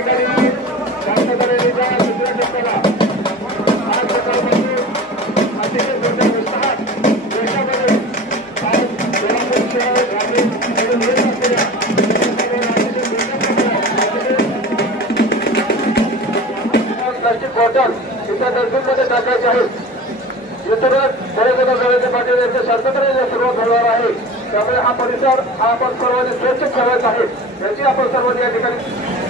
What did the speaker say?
ठिकाणी शांततेचा दुसऱ्या टप्प्याला आज सकाळपासून अतिशय मोठ्या उत्साहात देशामध्ये आज सोलापूर शहर ग्रामीण म्हणून येत असलेल्या प्लास्टिक बॉटल इथं डस्टबिनमध्ये टाकायचे आहेत. इथूनच बरेचदा जवळच्या पाटील यांच्या शांततेने सुरुवात होणार आहे. त्यामुळे हा परिसर हा आपण सर्वांनी स्वच्छ ठेवायचा आहे याची आपण सर्वांनी या ठिकाणी